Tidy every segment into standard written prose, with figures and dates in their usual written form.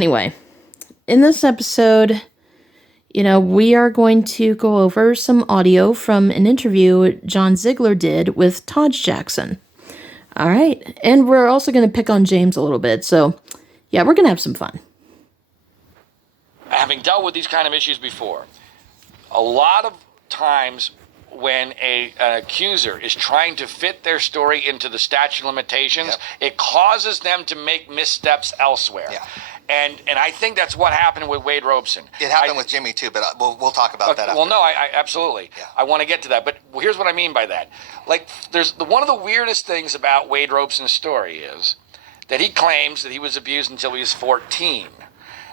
Anyway, in this episode, we are going to go over some audio from an interview John Ziegler did with Todd Jackson. All right. And we're also going to pick on James a little bit. So, yeah, we're going to have some fun. Having dealt with these kind of issues before, a lot of times when an accuser is trying to fit their story into the statute of limitations, it causes them to make missteps elsewhere. Yeah. And I think that's what happened with Wade Robeson. It happened with Jimmy too, but we'll talk about that after. Well, no, I absolutely. Yeah. I want to get to that, but here's what I mean by that. Like, one of the weirdest things about Wade Robeson's story is that he claims that he was abused until he was 14.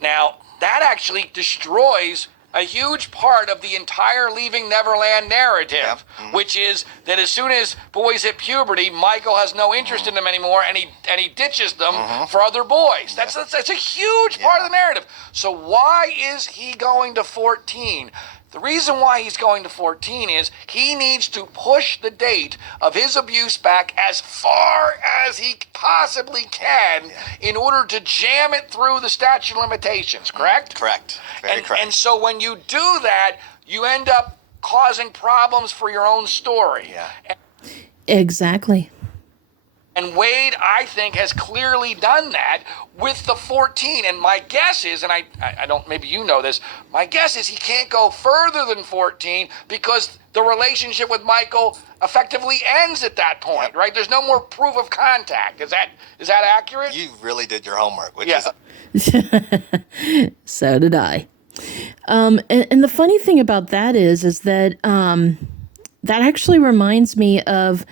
Now, that actually destroys a huge part of the entire Leaving Neverland narrative, which is that as soon as boys hit puberty, Michael has no interest in them anymore, and he ditches them for other boys. That's a huge part of the narrative. So why is he going to 14? The reason why he's going to 14 is he needs to push the date of his abuse back as far as he possibly can in order to jam it through the statute of limitations, correct? Correct. Very correct. And so when you do that, you end up causing problems for your own story. Yeah. Exactly. And Wade, I think, has clearly done that with the 14. And my guess is, and I don't, maybe you know this, my guess is he can't go further than 14 because the relationship with Michael effectively ends at that point, right? There's no more proof of contact. Is that accurate? You really did your homework, which is... So did I. And the funny thing about that is that that actually reminds me of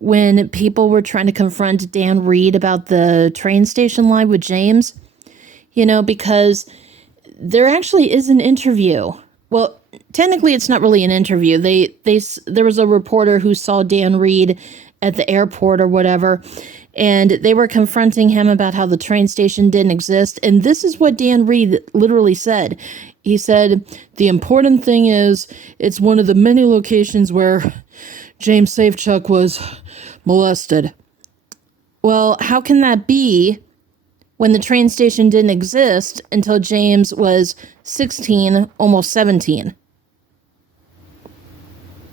when people were trying to confront Dan Reed about the train station line with James, because there actually is an interview. Well, technically it's not really an interview. There was a reporter who saw Dan Reed at the airport or whatever, and they were confronting him about how the train station didn't exist. And this is what Dan Reed literally said. He said, "The important thing is it's one of the many locations where James Safechuck was molested." Well, how can that be when the train station didn't exist until James was 16, almost 17?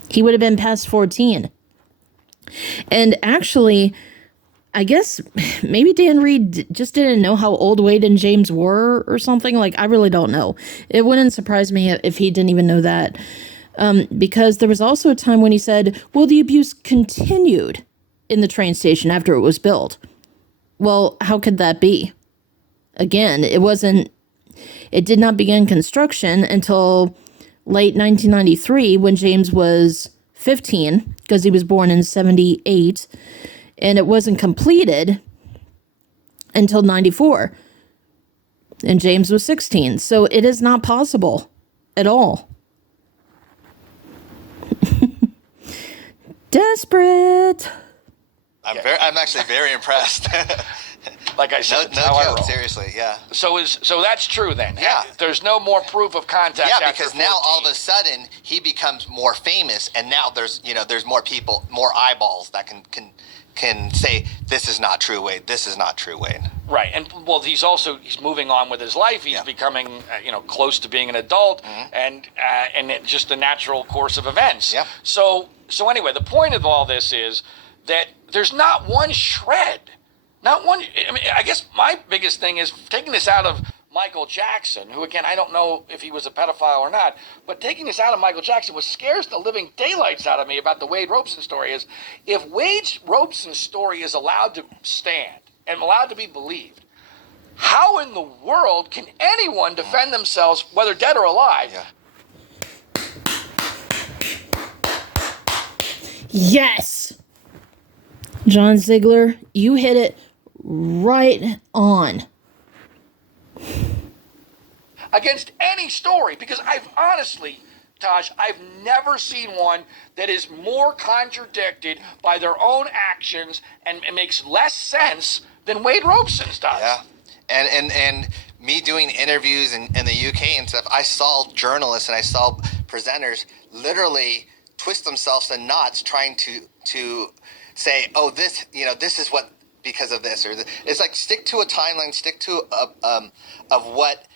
He would have been past 14. And actually, I guess maybe Dan Reed just didn't know how old Wade and James were or something. Like, I really don't know. It wouldn't surprise me if he didn't even know that. Because there was also a time when he said, well, the abuse continued in the train station after it was built. Well, how could that be? Again, it did not begin construction until late 1993 when James was 15, because he was born in 78, and it wasn't completed until 94, and James was 16. So it is not possible at all. Desperate. I'm actually very impressed. Like I said, no joke, seriously, yeah. So that's true then. Yeah. There's no more proof of contact. Yeah, after because 14. now all of a sudden he becomes more famous, and now there's more people, more eyeballs that can say this is not true, Wade. This is not true, Wade. Right, and well, he's moving on with his life. He's becoming close to being an adult, and it's just the natural course of events. Yeah. So anyway, the point of all this is that there's not one shred, not one. I mean, I guess my biggest thing is taking this out of Michael Jackson, who, again, I don't know if he was a pedophile or not, but taking this out of Michael Jackson, what scares the living daylights out of me about the Wade Robeson story is if Wade Robeson's story is allowed to stand and allowed to be believed, how in the world can anyone defend themselves, whether dead or alive? Yeah. Yes! John Ziegler, you hit it right on. Against any story, because I've honestly, Taj, I've never seen one that is more contradicted by their own actions and it makes less sense than Wade Robeson's does. Yeah, and me doing interviews in the UK and stuff, I saw journalists and I saw presenters literally twist themselves in knots trying to say, oh, this is what because of this, it's like stick to a timeline, stick to of what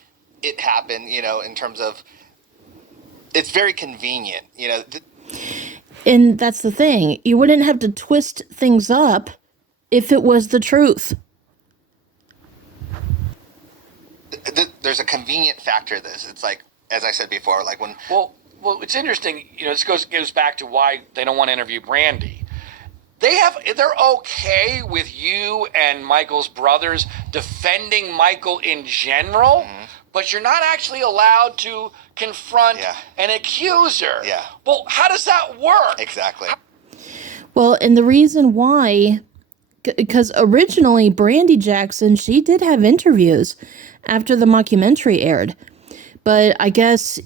it happened, in terms of, it's very convenient, And that's the thing. You wouldn't have to twist things up if it was the truth. There's a convenient factor to this. It's like, as I said before, like when... Well, it's interesting. This goes back to why they don't want to interview Brandy. They're okay with you and Michael's brothers defending Michael in general, but you're not actually allowed to confront an accuser. Yeah. Well, how does that work? Exactly. Well, and the reason why, because originally Brandy Jackson, she did have interviews after the mockumentary aired, but I guess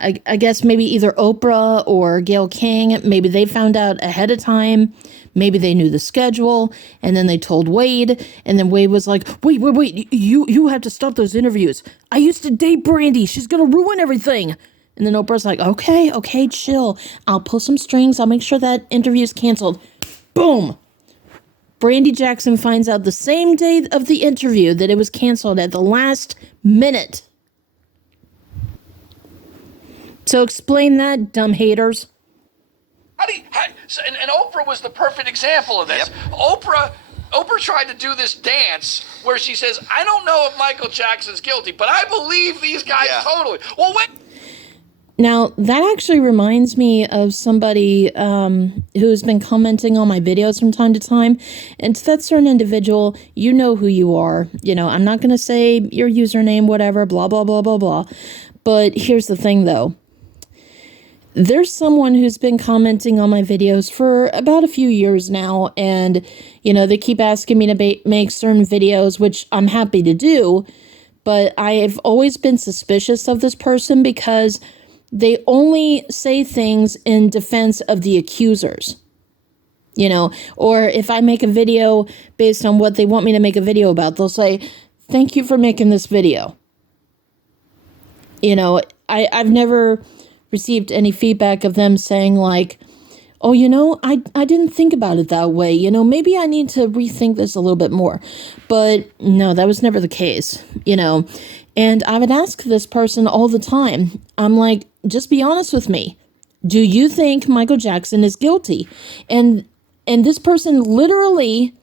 I guess maybe either Oprah or Gayle King, maybe they found out ahead of time. Maybe they knew the schedule, and then they told Wade, and then Wade was like, wait, you have to stop those interviews. I used to date Brandy. She's going to ruin everything. And then Oprah's like, okay, chill. I'll pull some strings. I'll make sure that interview's canceled. Boom. Brandy Jackson finds out the same day of the interview that it was canceled at the last minute. So explain that, dumb haters. And Oprah was the perfect example of this. Yep. Oprah tried to do this dance where she says, I don't know if Michael Jackson's guilty, but I believe these guys totally. Well, wait. Now, that actually reminds me of somebody who's been commenting on my videos from time to time. And to that certain individual, you know who you are. I'm not going to say your username, whatever, blah, blah, blah, blah, blah. But here's the thing, though. There's someone who's been commenting on my videos for about a few years now, and, they keep asking me to make certain videos, which I'm happy to do, but I've always been suspicious of this person because they only say things in defense of the accusers, or if I make a video based on what they want me to make a video about, they'll say, thank you for making this video. I've never received any feedback of them saying like, oh, I didn't think about it that way. Maybe I need to rethink this a little bit more. But no, that was never the case, And I would ask this person all the time. I'm like, just be honest with me. Do you think Michael Jackson is guilty? And this person literally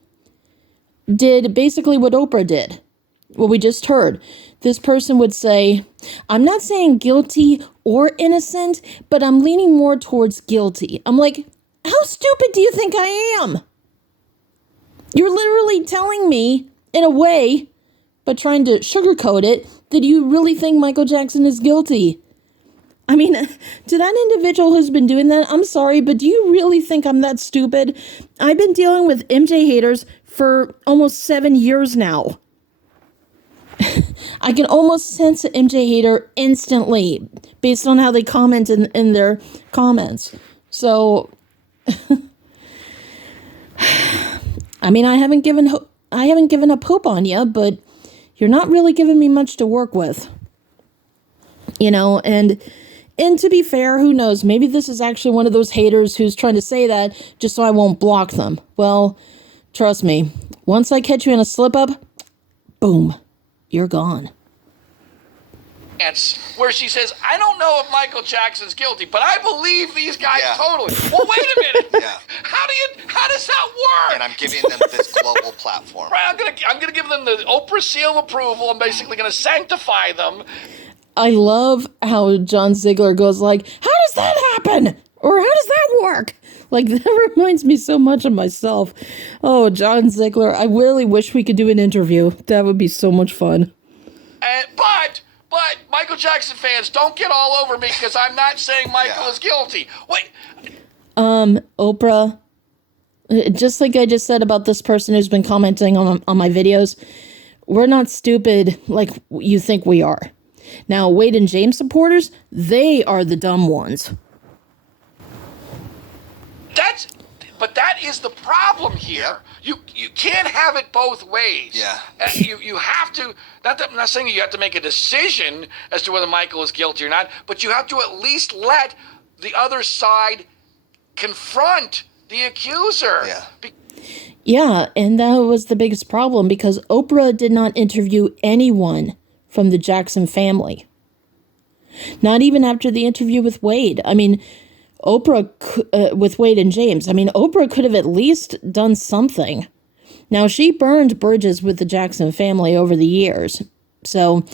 did basically what Oprah did. What we just heard. This person would say, I'm not saying guilty or innocent, but I'm leaning more towards guilty. I'm like, how stupid do you think I am? You're literally telling me, in a way, but trying to sugarcoat it, that you really think Michael Jackson is guilty. I mean, to that individual who's been doing that, I'm sorry, but do you really think I'm that stupid? I've been dealing with MJ haters for almost 7 years now. I can almost sense an MJ hater instantly based on how they comment in their comments. So, I mean, I haven't given up hope on you, but you're not really giving me much to work with. And to be fair, who knows? Maybe this is actually one of those haters who's trying to say that just so I won't block them. Well, trust me, once I catch you in a slip-up, boom. You're gone. Where she says, I don't know if Michael Jackson's guilty, but I believe these guys totally. Well, wait a minute. How does that work? And I'm giving them this global platform. Right, I'm gonna give them the Oprah seal of approval. I'm basically gonna sanctify them. I love how John Ziegler goes like, how does that happen? Or how does that work? Like, that reminds me so much of myself. Oh, John Ziegler, I really wish we could do an interview. That would be so much fun. But Michael Jackson fans, don't get all over me because I'm not saying Michael is guilty. Wait. Oprah, just like I just said about this person who's been commenting on my videos, we're not stupid like you think we are. Now, Wade and James supporters, they are the dumb ones. But that is the problem here. You can't have it both ways. Yeah. You have to. I'm not saying you have to make a decision as to whether Michael is guilty or not, but you have to at least let the other side confront the accuser. Yeah. Yeah, and that was the biggest problem because Oprah did not interview anyone from the Jackson family. Not even after the interview with Wade. I mean, with Wade and James. I mean, Oprah could have at least done something. Now, she burned bridges with the Jackson family over the years. So,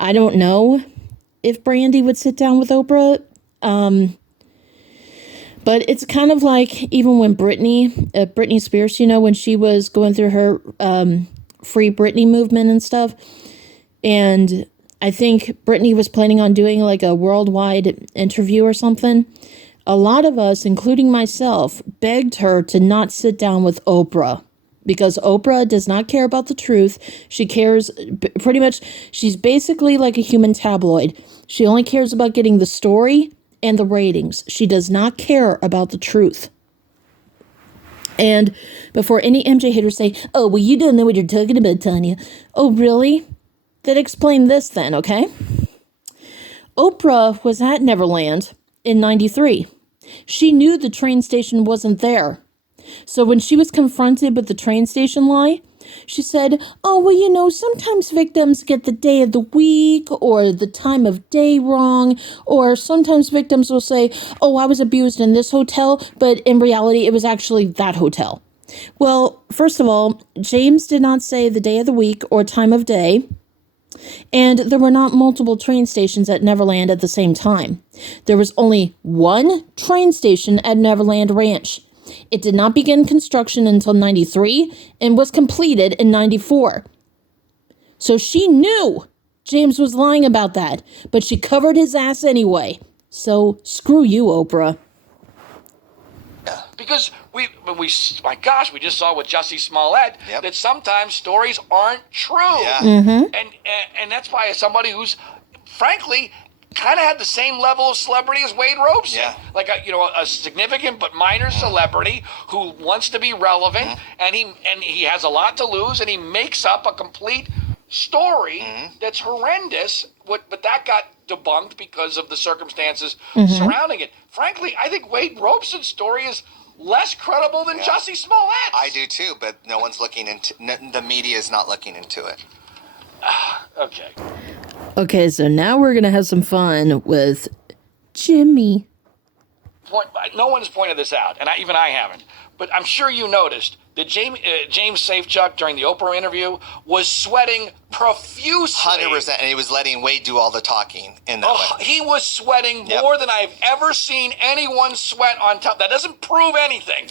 I don't know if Brandy would sit down with Oprah. But it's kind of like even when Britney Spears, when she was going through her Free Britney movement and stuff. And I think Britney was planning on doing like a worldwide interview or something. A lot of us, including myself, begged her to not sit down with Oprah because Oprah does not care about the truth. She cares pretty much, she's basically like a human tabloid. She only cares about getting the story and the ratings. She does not care about the truth. And before any MJ haters say, oh, well, you don't know what you're talking about, Tanya. Oh, really? Then explain this then, okay? Oprah was at Neverland in 93. She knew the train station wasn't there. So when she was confronted with the train station lie, she said, oh, well, sometimes victims get the day of the week or the time of day wrong. Or sometimes victims will say, oh, I was abused in this hotel, but in reality, it was actually that hotel. Well, first of all, James did not say the day of the week or time of day. And there were not multiple train stations at Neverland at the same time. There was only one train station at Neverland Ranch. It did not begin construction until 93 and was completed in 94. So she knew James was lying about that, but she covered his ass anyway. So screw you, Oprah. Because my gosh, we just saw with Jussie Smollett that sometimes stories aren't true. Yeah. Mm-hmm. And that's why as somebody who's, frankly, kind of had the same level of celebrity as Wade Robeson. Yeah. Like a significant but minor celebrity who wants to be relevant, and he has a lot to lose, and he makes up a complete story that's horrendous. But that got debunked because of the circumstances surrounding it. Frankly, I think Wade Robeson's story is less credible than Jussie Smollett. I do too, but no one's looking into. The media is not looking into it. Okay. Okay, so now we're going to have some fun with Jimmy. No one's pointed this out, and even I haven't. But I'm sure you noticed that James Safechuck during the Oprah interview was sweating profusely. 100%, and he was letting Wade do all the talking in that way. He was sweating more than I've ever seen anyone sweat on top. That doesn't prove anything.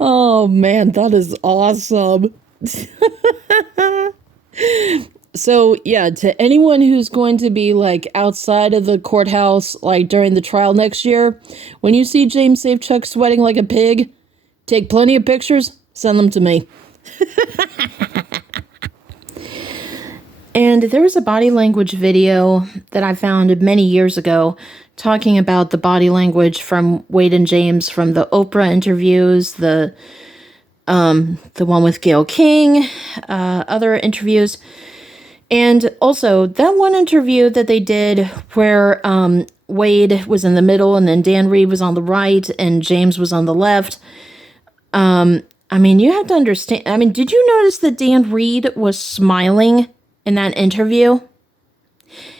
Oh, man, that is awesome. So, yeah, to anyone who's going to be, like, outside of the courthouse, like, during the trial next year, when you see James Safechuck sweating like a pig, take plenty of pictures, send them to me. And there was a body language video that I found many years ago talking about the body language from Wade and James from the Oprah interviews, the one with Gayle King, other interviews. And also, that one interview that they did where Wade was in the middle and then Dan Reed was on the right and James was on the left. I mean, you have to understand. I mean, did you notice that Dan Reed was smiling in that interview?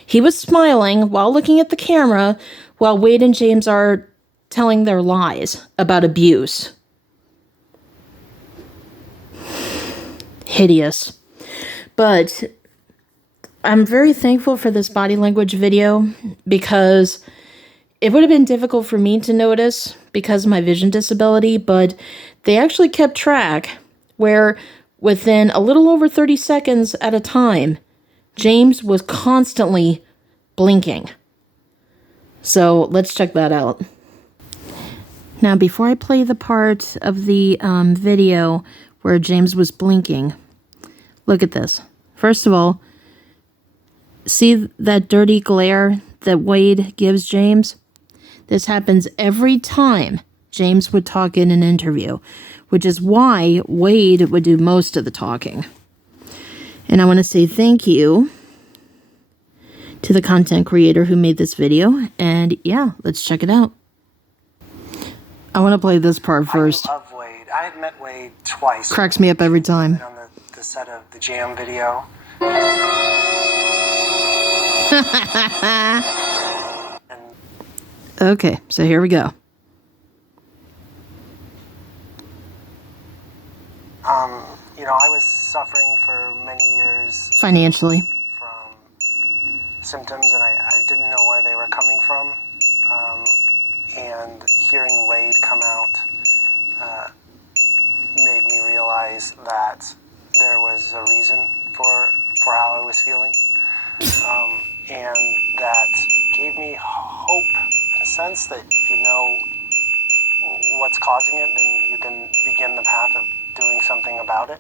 He was smiling while looking at the camera while Wade and James are telling their lies about abuse. Hideous. But I'm very thankful for this body language video because it would have been difficult for me to notice because of my vision disability, but they actually kept track where within a little over 30 seconds at a time, James was constantly blinking. So let's check that out. Now, before I play the part of the video where James was blinking, look at this. First of all, see that dirty glare that Wade gives James? This happens every time James would talk in an interview, which is why Wade would do most of the talking. And I want to say thank you to the content creator who made this video. And yeah, let's check it out. I want to play this part first. I love Wade. I had met Wade twice. Cracks me up every time. On the set of the Jam video. Okay, so here we go. I was suffering for many years Financially. from symptoms, and I didn't know where they were coming from. And hearing Wade come out made me realize that there was a reason for how I was feeling. And that gave me hope, in a sense, that if you know what's causing it, then you can begin the path of doing something about it.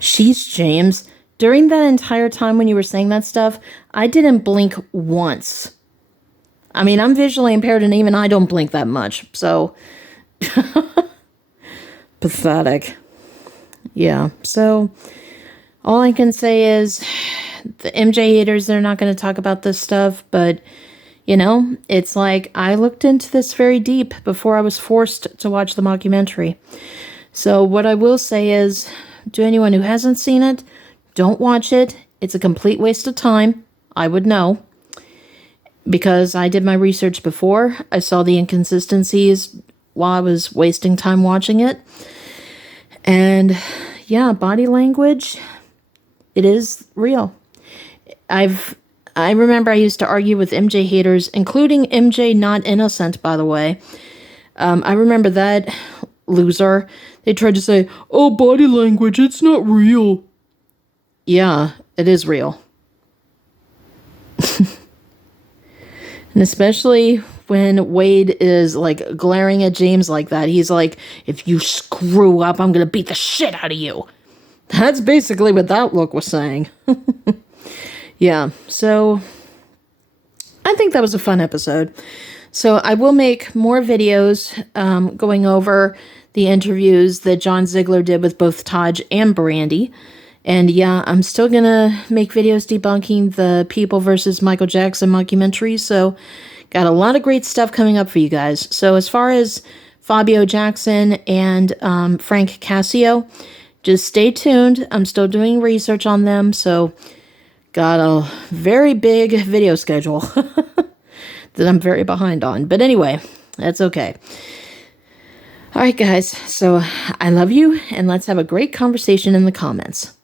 Sheesh, James. During that entire time when you were saying that stuff, I didn't blink once. I mean, I'm visually impaired and even I don't blink that much, so... Pathetic. Yeah, so... all I can say is, the MJ haters, they're not going to talk about this stuff, but, it's like, I looked into this very deep before I was forced to watch the mockumentary. So what I will say is, to anyone who hasn't seen it, don't watch it. It's a complete waste of time. I would know. Because I did my research before. I saw the inconsistencies while I was wasting time watching it. And, yeah, body language, it is real. I remember I used to argue with MJ haters, including MJ Not Innocent, by the way. I remember that loser. They tried to say, oh, body language, it's not real. Yeah, it is real. And especially when Wade is, like, glaring at James like that. He's like, if you screw up, I'm going to beat the shit out of you. That's basically what that look was saying. Yeah, so I think that was a fun episode. So I will make more videos going over the interviews that John Ziegler did with both Taj and Brandy. And yeah, I'm still going to make videos debunking the People versus Michael Jackson mockumentary. So got a lot of great stuff coming up for you guys. So as far as Fabio Jackson and Frank Cassio, just stay tuned. I'm still doing research on them. So got a very big video schedule that I'm very behind on. But anyway, that's okay. All right, guys. So I love you, and let's have a great conversation in the comments.